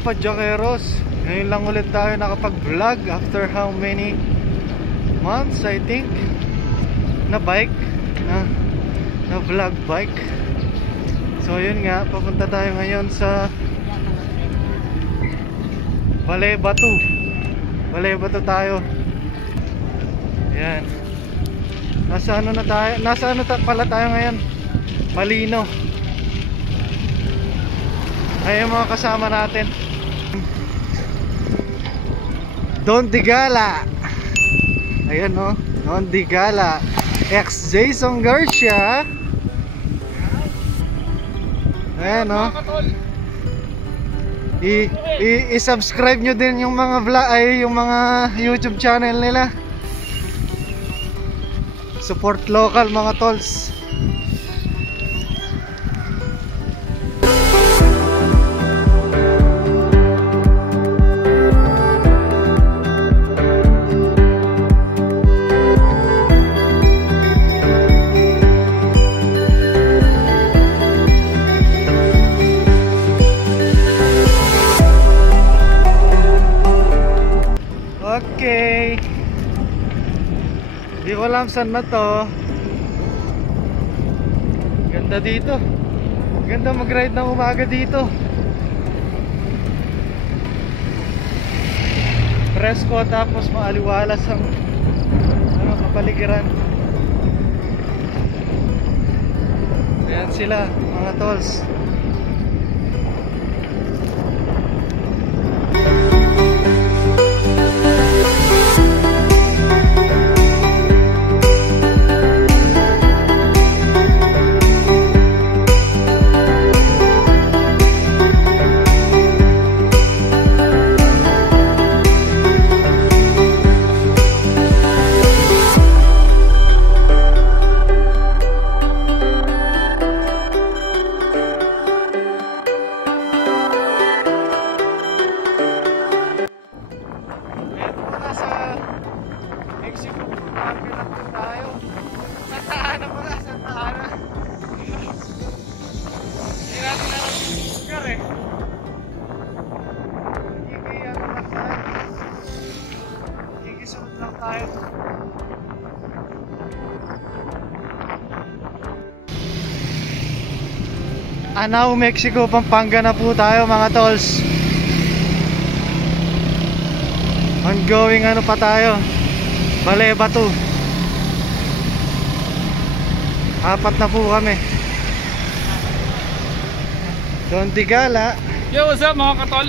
mga padyakeros, ngayon lang ulit tayo nakapag-vlog after how many months I think na bike na vlog bike. So yun nga, papunta tayo ngayon sa Balebatu. Balebatu tayo. Ayan. Nasa ano na tayo? Nasa ano pala tayo ngayon? Malino. Ay yung mga kasama natin. Don Digala. Ayan o, Don Digala, ex Jason Garcia. Ayan o. I-subscribe nyo din yung mga vlog, ay yung mga YouTube channel nila. Support local mga tolls. Okay. Di ko alam saan na to. Ganda dito. Ganda mag-ride ng umaga dito. Presko tapos maaliwalas ang kapaligiran. Ayan sila mga tolls. Anao, Mexico, Pampanga na po tayo mga tolls. Ongoing ano pa tayo, Balebatu. Apat na po kami. Don Digala. Yo, what's up mga katol?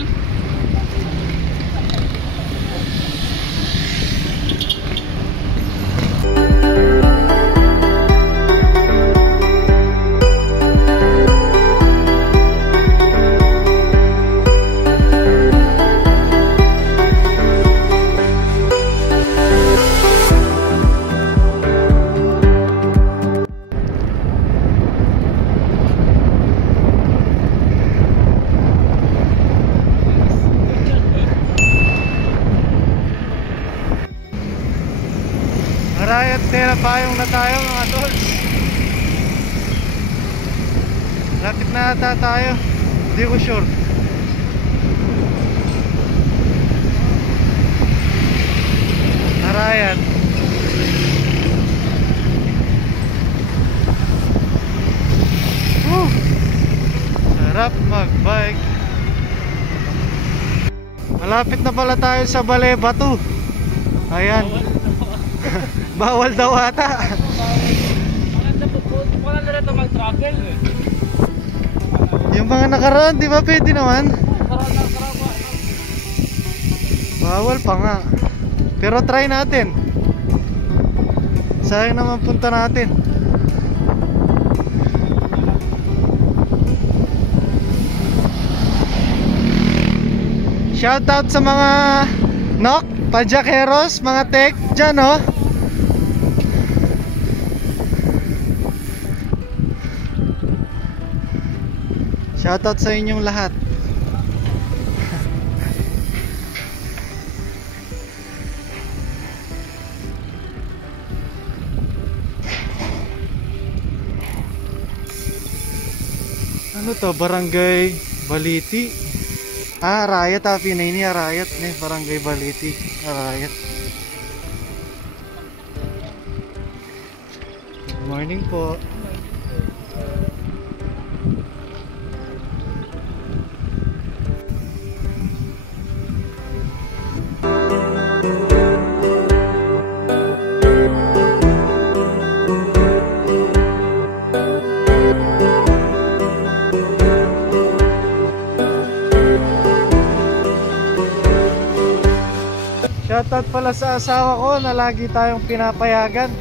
Marayat tera payong na tayo mga tolls. Lapit na ata tayo. Hindi ko sure. Marayat. Sarap mag-bike. Malapit na pala tayo sa Balebatu. Ayan. Bawal daw ata. Wala na rin ito mag-travel. Yung mga nakaraan, di ba pwede naman? Bawal pa nga. Pero try natin. Sayang naman punta natin. Shoutout sa mga Nok, Padyakeros, mga tech dyan, oh. Shoutout sa inyong lahat. Ano to? Barangay Baliti. Arayat Pinay ni Arayat ni Barangay Baliti. Arayat. Good morning po. Shoutout pala sa asawa ko na lagi tayong pinapayagan.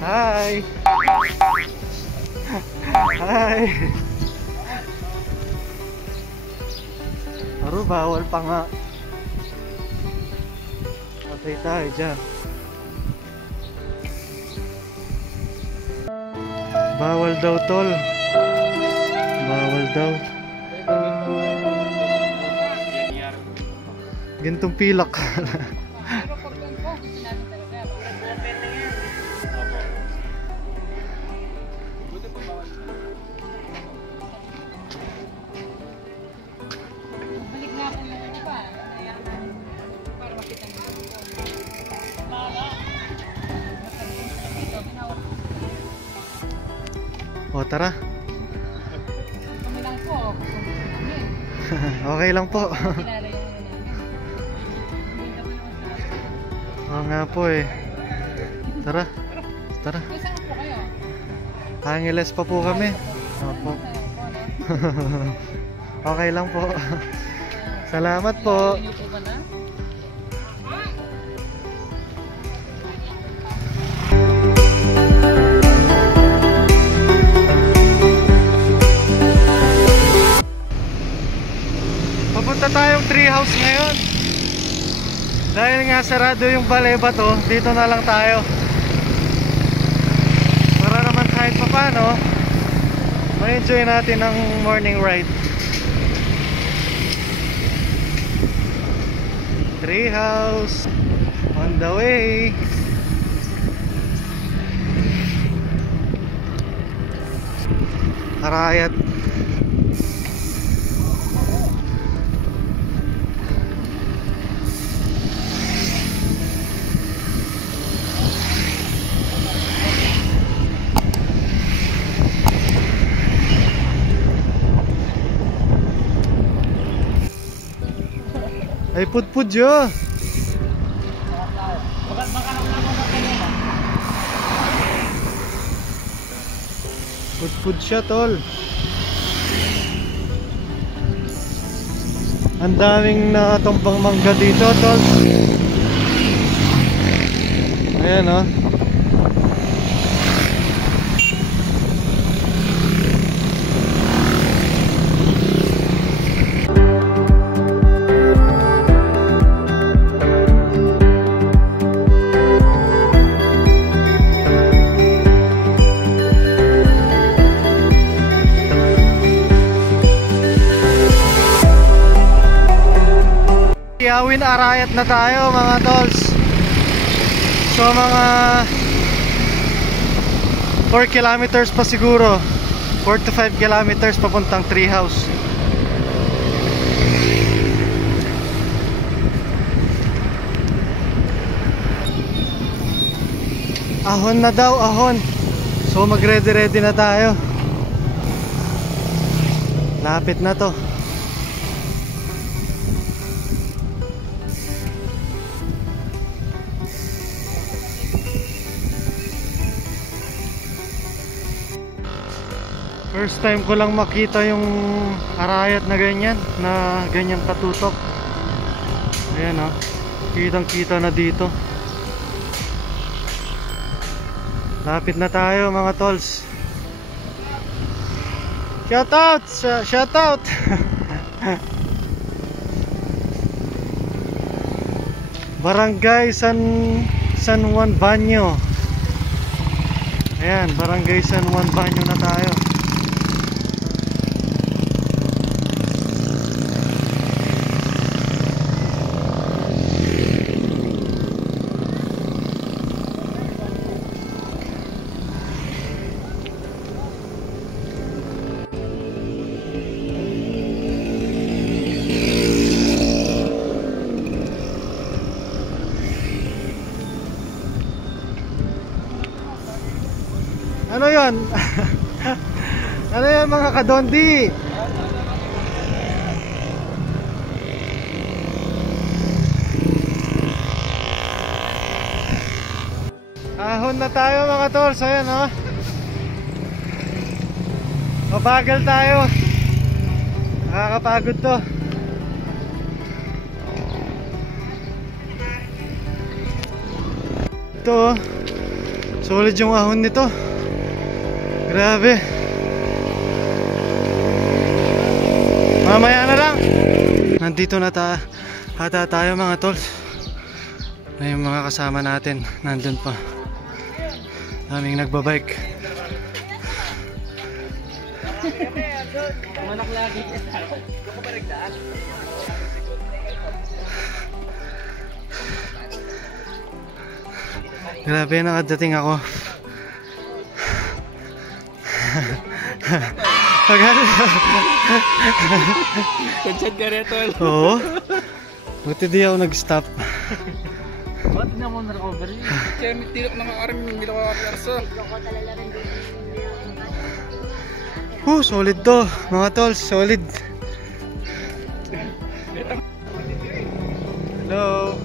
Hi! Hi! Aro, bawal pa nga. Patay tayo dyan. Bawal daw, tol. Bawal daw. Gintong pilak. Pero pag lang po, gusto namin talaga. Open na yan. Buti po bawal. Balik nga po yung iba. Para makita nyo po. Mala. O, tara. Kami lang po. Kami. Okay lang po. Kilala yung namin. Oo nga po eh. Tara. Tara. Saan po kayo? Angeles pa po kami. Opo. Okay lang po. Salamat po. Papunta tayong treehouse ngayon. Dahil nga sarado yung Baleba to, dito na lang tayo. Para naman kahit pa paano, ma-enjoy natin ang morning ride. Treehouse on the way. Arayat. Ay pud-pud yo. Pud-pud siya, tol. Ang daming natumbang mangga dito, tol. Ayan, oh. Yawin Arayat na tayo mga tolls. So mga 4 kilometers pa siguro, 4 to 5 kilometers papuntang treehouse. Ahon na daw, ahon. So mag-ready na tayo. Lapit na to. First time ko lang makita yung Arayat na ganyan katutok. Ayan, oh. Kitang kita na dito. Lapit na tayo mga tolls. Shoutout! Shoutout! Barangay San Juan Banyo. Ayan, Barangay San Juan Banyo na tayo. Ano yon? Ano yan mga kadondi? Ahon na tayo mga tol. So yan oh. Mabagal tayo. Nakakapagod to. Ito oh. Solid yung ahon nito. Grabe. Mamaya na lang. Nandito na ata tayo mga tol. May mga kasama natin nandun pa. Daming nagbabike. Manak lagi. Grabe, nakadating ako. Kansad ka rin, tol. Oo. Buti di ako nag-stop. Ba't na mo na-recover yun? Kaya may tilok na makarim yung nila kakarso. Solid to. Mga tol, solid. Hello.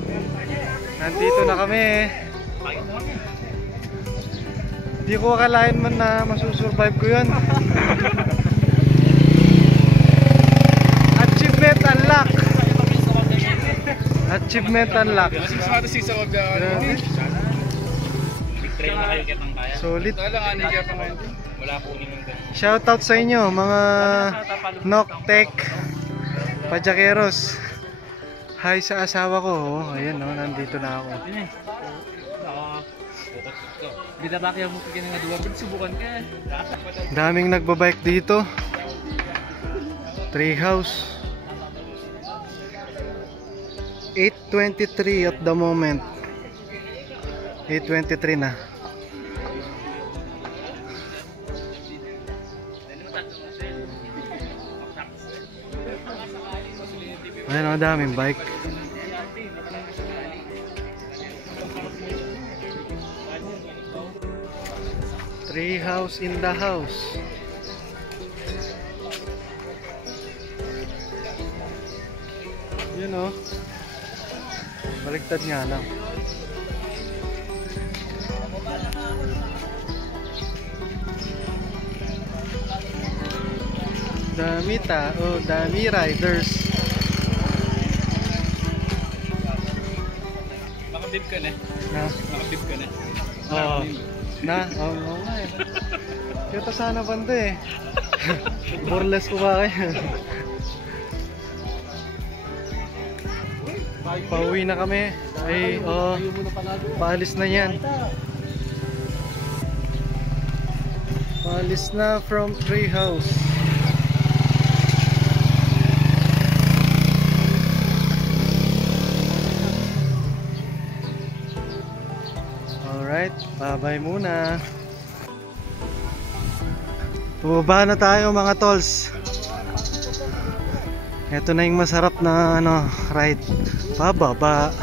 Nandito na kami. Hindi ko akalain man na masusurvive ko yun. Achievement unlock. Achievement unlock. Solid. Shoutout sa inyo mga Noctec Pajakeros. Hi sa asawa ko. Ayan no, nandito na ako. Binabakya mo ka nga duwa, subukan ka. Daming nagbabike dito. Treehouse. 8:23 at the moment. 8:23 na. Ayan ang daming bike. Treehouse in the house. Yun o. Baliktad nga lang. Dami tao, dami riders. Nakabib ka na. Nakabib ka na. Oo. Oo nga eh. Kaya sana banda eh. Boreless ko ba kayo? Pauwi na kami. Ay, paalis na yan. Paalis na from Treehouse. Alright, bye-bye muna. Bumaba na tayo mga tolls. Ito na yung masarap na ride. Pababa.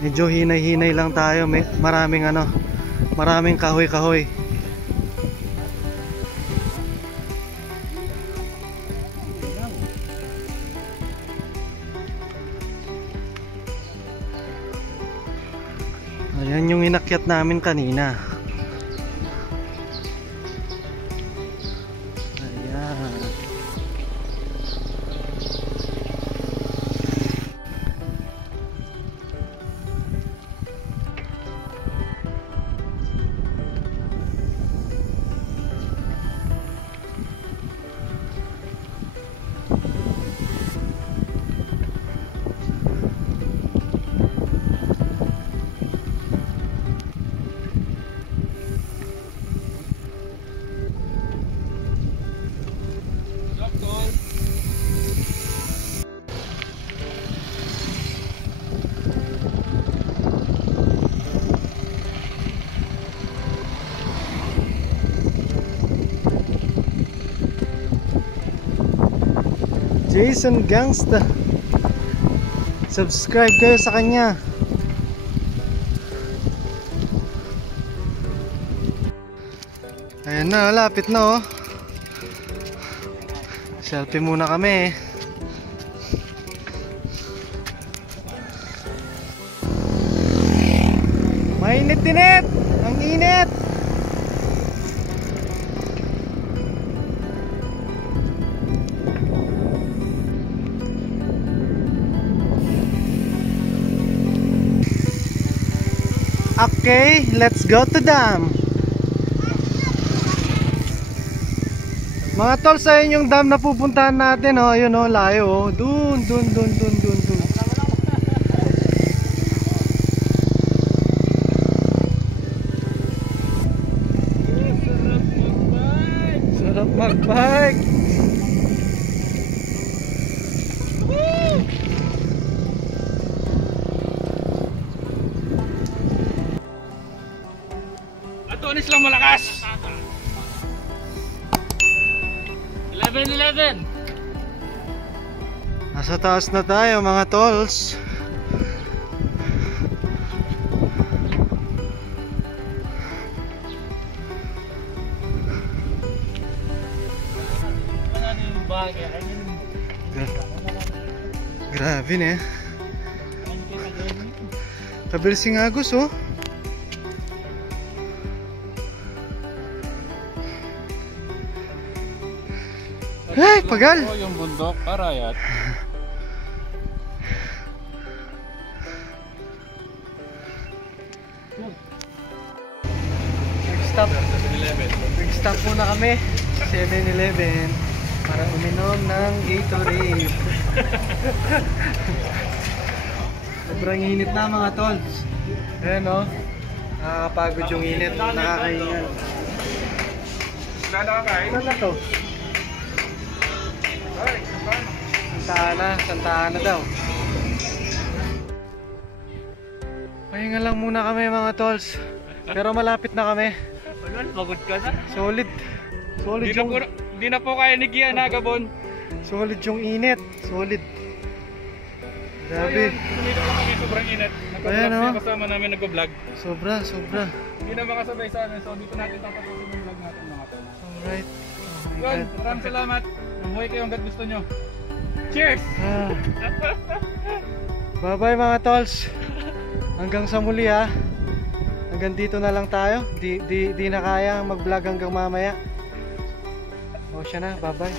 Medyo hinay-hinay lang tayo. Maraming kahoy-kahoy. Ayan yung inakyat namin kanina. Ayan. Jason Gangsta. Subscribe kayo sa kanya. Ayan na, lapit na oh. Selfie muna kami. Mainit-init! Ang init! Okay, let's go to dam. Mga tol, sa yung dam na pupuntahan natin oh, ayun oh, layo oh. Dun. Sarap mag-bike. Atonis lang malakas. 11-11. Nasa taas na tayo mga tolls. Grabe na eh. Tabilsing Agos oh. Ay, pagal! Yung bundok, Arayat. Nag-stop muna kami sa 7-Eleven para uminom ng Gatorade. Sobrang init na mga tolls. Ayan o, nakakapagod yung init, nakakaingal. Saan na to? Santa Ana daw. Pahinga lang muna kami mga tolls. Pero malapit na kami. Pagod ka na. Solid yung... Di na po kaya ni Gian Agabon. Solid yung init. Solid. Grabe. Dito lang kami sobrang init. Ayan, oh. Kasama namin nagpo-vlog. Sobra. Hindi na makasabay sa amin. So dito natin tatapusin yung vlog natin mga tol. Alright. Oh my Well, God. maraming salamat. Mabuhay kayo hanggat gusto nyo. Cheers! Bye bye mga tolls. Hanggang sa muli ha. Hanggang dito na lang tayo. Di na kaya mag vlog hanggang mamaya. O siya na, bye bye.